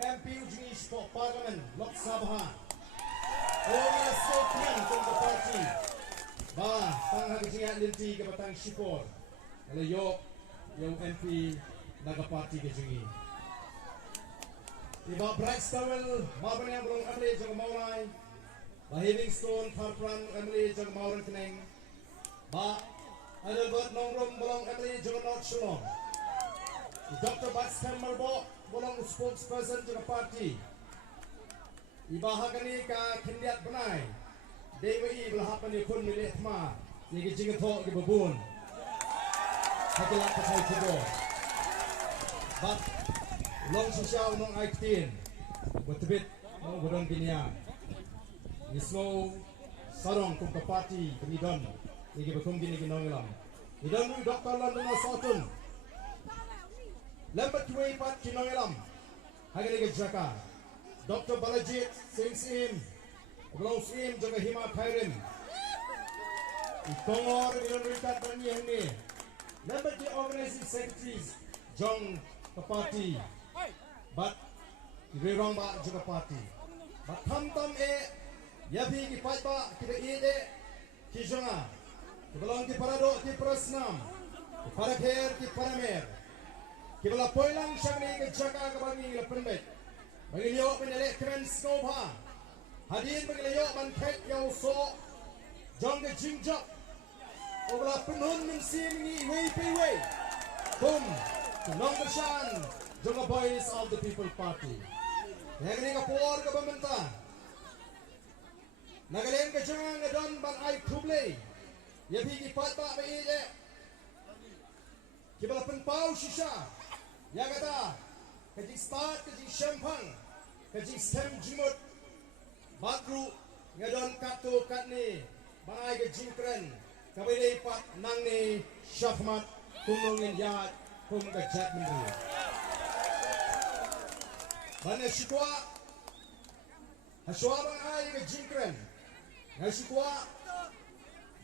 MP ujungi sport parlimen Lok Sabha orang sokian tunggu parti bah tang hajingan linti ke batang sipor kalau yok yung MP naga parti ke jungi iba Bright Stowell maban yang belum amli jang maulai bah Livingstone Farpran amli jang mauran keneng bah Adelbert Nongrom belum amli jang North Shillong Dr. Batsman Marbo bolong spokesperson jang parti ibahagani ka kindiat benai DWI belahapan ikun milik ma yang jingatok di babun hakilat pasal kubo but long sosial nong aitin betebit nong bodon binia nismo sarong kum ke parti penidon yang bekum gini ginong ilam idon Dr. London Sotun lembat kuai pat kinong ilam hagani ke Jaka Dr. Balajit Singh Sim Belong Sim jaga Hima Khairim Tongor Ilan Rikat dan yang ni Lembat di organizing secretaries Jong ke parti Bat Rirong ba juga parti Bat tam Yabi ki pat ba kita ide Ki jonga Belong ki parado ki prasnam Ki parakher ki paramer Ki bala poilang syagni ke jaka ke bangi la penbet bagi liok menelek kemen skopha hadin bagi liok banket yau so jong ke jingjok obla penun min sim ni wei pi wei bum nong kesan jong a boys of the people party yang ni ka por ka pementa nagalen ke jang ngadon ban ai kuble ya bi ki pat ba be ide ki bala pen pau shisha ya kata kajing start kajing champagne kajing stem jimut badru ngadon katu katni bangai kajing keren kabile pat nang ni syafmat kumungin yat kum kajat mendri bana shikwa haswa bangai kajing keren ngashikwa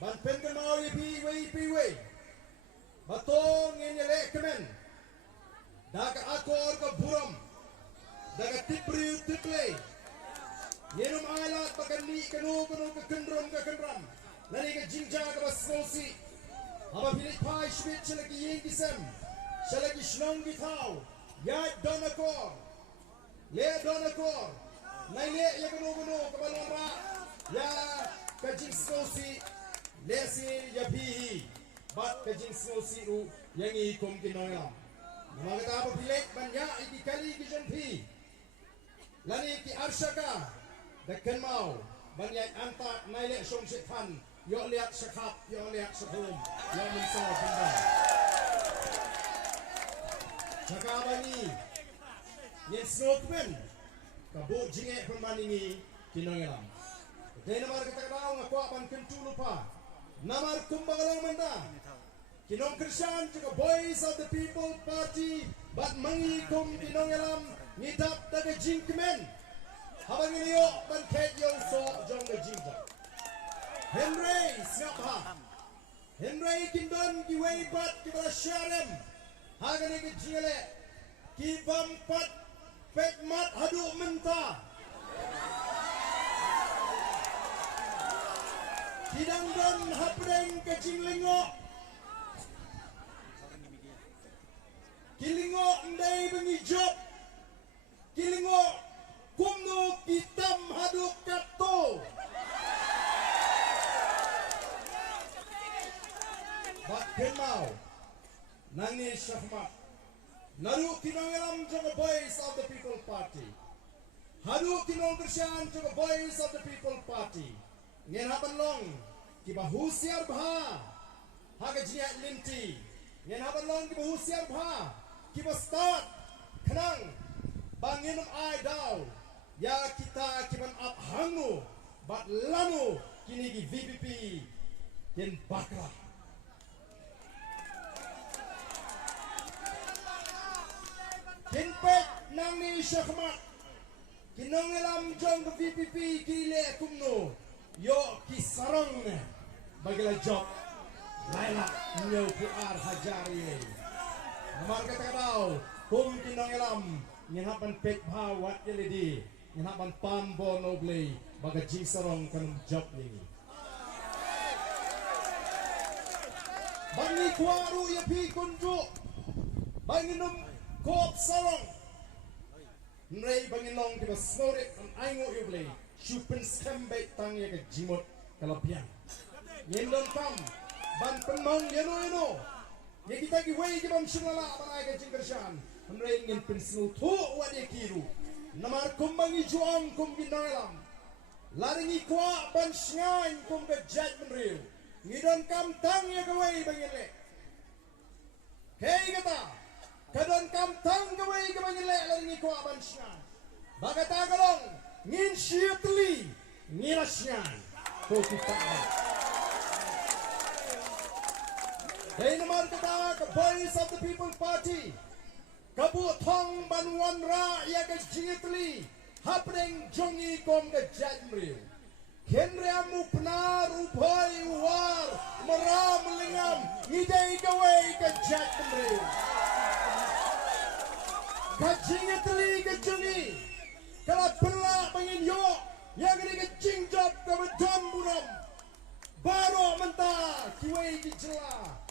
ban pengen mau pi wei batong ngene kemen daga akor ke buram daga tipri tiple yenum ailat bakan ni kenu ke kendram lari ke jinja ke basnosi aba pilit pai shbit chalaki yin kisem chalaki shnong gitau ya donakor nai le ya kenu ke balora ya ke jingsnosi lesi ya bihi bat ke jingsnosi u yang ikum kinoyam Mga tabo pilik banya ikikali kijanpi lani ki arshaka dekan mau banya antak nailek song sithan yo liat sakap yo liat sakum yo minso benda saka bani yen snokmen kabu jinge pembaningi kinongelam dena mar kita kadau ngakwa ban kentu lupa namar kumbalang menda Kinong Krisyan juga Boys of the People Party bat mangikom kinong elam ngidap daga jingkemen habang iniyo banket yung so jong na jingta Henry Snapha Henry kindon kiway bat kibala syarem hagan ni kijingale kibam pat pekmat hadu menta kidangdan hapreng kejinglingo Kilingo ndai bengijop Kilingo kumno kitam haduk kato Bak kenau Nani syahmat Naru kinongelam juga Boys of the People Party Hadu kinong Krisyan juga Boys of the People Party Ngenapan long Kibahusiar bha Haga jiniat linti Ngenapan long kibahusiar bha Kita start kenang bangin ai daw ya kita kiban up hangu bat lanu kini di VPP dan bakra kinpet nang ni syahmat kinong elam jong ke VPP kile kumno yo kisarong bagilah job Laila nyo PR Hajari Namar kata kau, kum kinong elam, nginapan pekha wat yelidi nginapan pambo noble baga jingsarong kanum job ini bangi kwaru ya pi kunju banginum kop sarong nrei bangilong tiba snore an aingo yuble shupen skambe tang ya ke jimot kalapian yendon kam ban penmong yeno ya kita ki wei ki bam shingala banai ke jingkershan nrei ngin pensnu thu wadi kiru namar kumbangi juang kum ginailam laringi kwa ban shngain kum ke jat menriu ngidon kam tang ya ke wei bangile kei kata kadon kam tang ke wei ke bangile laringi kwa ban shngain bagata galong ngin shiatli ngirasyan ko kita Denmark kata ke Voice of the People Party Kabu thong ban wan ra ya ke jingitli happening jongi kom ke jadmri Henry amu penar ubai war meram lingam ngidai gawe ke jadmri Ka jingitli ke jongi kala pela bangin yo ya ke jingjob ke bedam buram baro mentah kiwei ki jela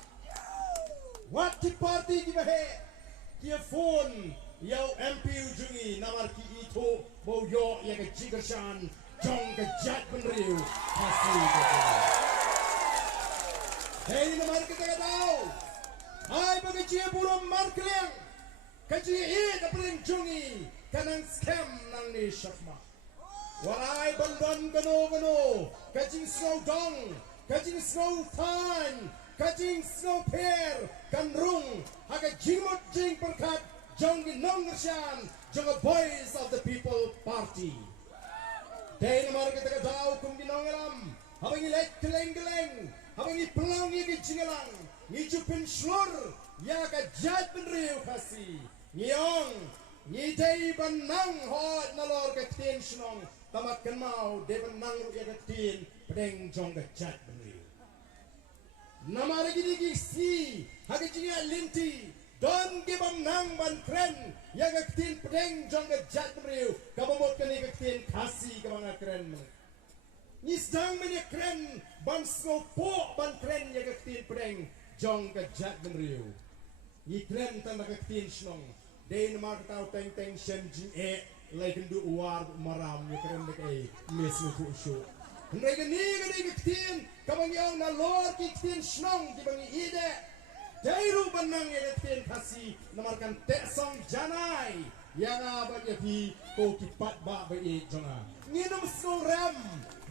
Wat ki party ki bahe Kia phone Yau MP ujungi Namar ki ito Bau yo ya ke jigershan Jong ke jat penriu Kasih ke Hei namar kita katau Hai bagi cia burung markeliang Kaji i kapeling jungi Kanang scam nang ni syakma Warai bandon gano Kajing snow dong Kajing snow tan Kajing snow pair kan rung haga jingmot jing perkat jong ginong ngersyan jong a Voice of the People Party Dahil namar kita kadaw kung ginong alam habang ilek geleng habang ipelang igi jingalang ngijupin slur ya ka jad penriu kasi ngiyong ngidei banang hot nalor ka tin snong tamat kan mau de banang ru ya ka tin pedeng jong ka jad penriu Namara gini gisi hagi jinga linti don gibam nang ban kren ya gaktin pedeng jong ke jat meriu kabamot kani gaktin kasi kabanga kren nisdang meni kren ban snopo ban kren ya gaktin pedeng jong ke jat meriu ni kren tan gaktin snong de namar tau teng teng shen jing e lai kendu war maram ya kren dek e mesu fu shu Mereka ni kektin, kabang yang nalor kektin snong di bangi ide, dairu benang yang kektin kasih namarkan teksong janai, yang abang ya pi ko kipat ba bayi jonga. Nginum snong ram,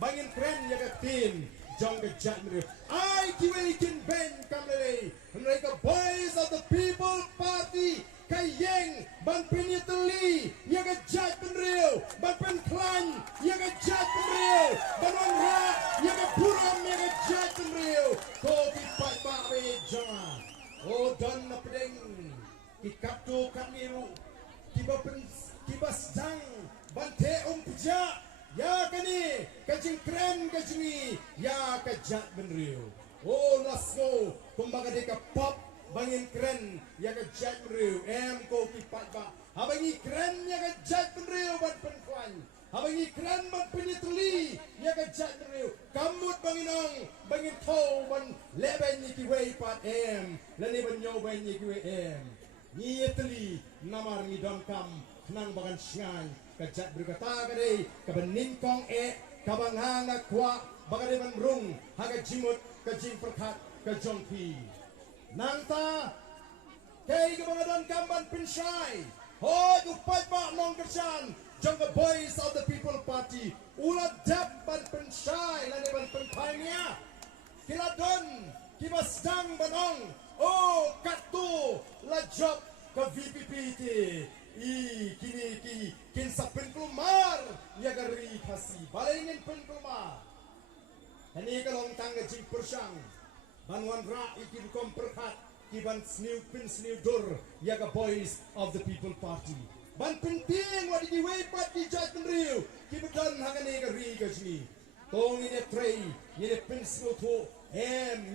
bangin keren yang kektin, jong kejat mereka. I kiwelikin ben kamlele, mereka Voice of the People Party. Kayeng ban penyeteli ya ke jat penriu ban penklan ya ke jat penriu ban onra ya ke buram ya ke jat penriu ko kipat bawe jama o dan na pedeng kikapto kamiru kibas dang ban te puja ya kani kajing kren kajingi ya ke jat penriu o lasgo kumbaga deka pop bangin keren ya ke jat meriu em ko kipat ba habangi keren ya ke jat meriu ban penkwan habangi keren ban penyeteli ya ke jat meriu kamut banginong bangin thau ban leben ni ki wei pat em lani ban nyo ban ni ki wei em ni eteli namar ni dom kam nang bagan sngan ke jat meriu kata gade ke benin kong e kabang hanga kwa bagade ban rung haga jimut ke jing perkat ke jongpi Nangta kay kabangadon kamban pinsay hoy upat ba nong kersan jong the Voice of the People Party ulat dap ban pinsay lani ban penpanya kiladon kibasdang banong oh katu la job ka VPPT kini kinsa penkelumar ya gari kasi balingin penkelumar ini kalong tangga jing persang Banwan ra ikin kom perkat kiban sniu pin sniu dur yaga Voice of the People Party ban penting wadi di way pat di jat penriu kibedan hagane ga ri ga jini tong ini trei ini pin sniu to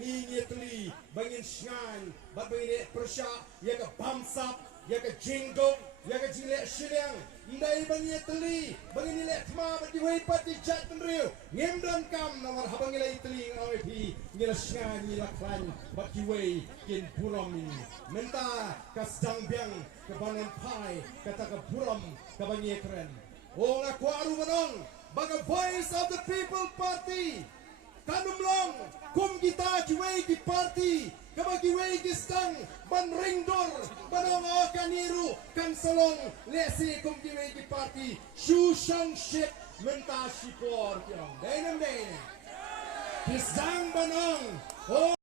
ni tli bangin shan ba bangin persha yaga bamsap yaga jingo ya ka jile shiliang ndai bangi teli bangi nile thma bati wei pati jat penriu ngem dan kam nomor habang nilai teli ngawe pi nila sha nila klan bati wei kin puram ni menta ka sedang biang ke banan pai kata ke puram ke bangi keren oh ngaku aru menong baga voice of the people party kanumlong kum kita juwei di party kabagi wei gistang ban ringdor banong kaniru kan solong lesi kum juwei di party shu shang ship menta shipor kyong dainam dain kisang banong oh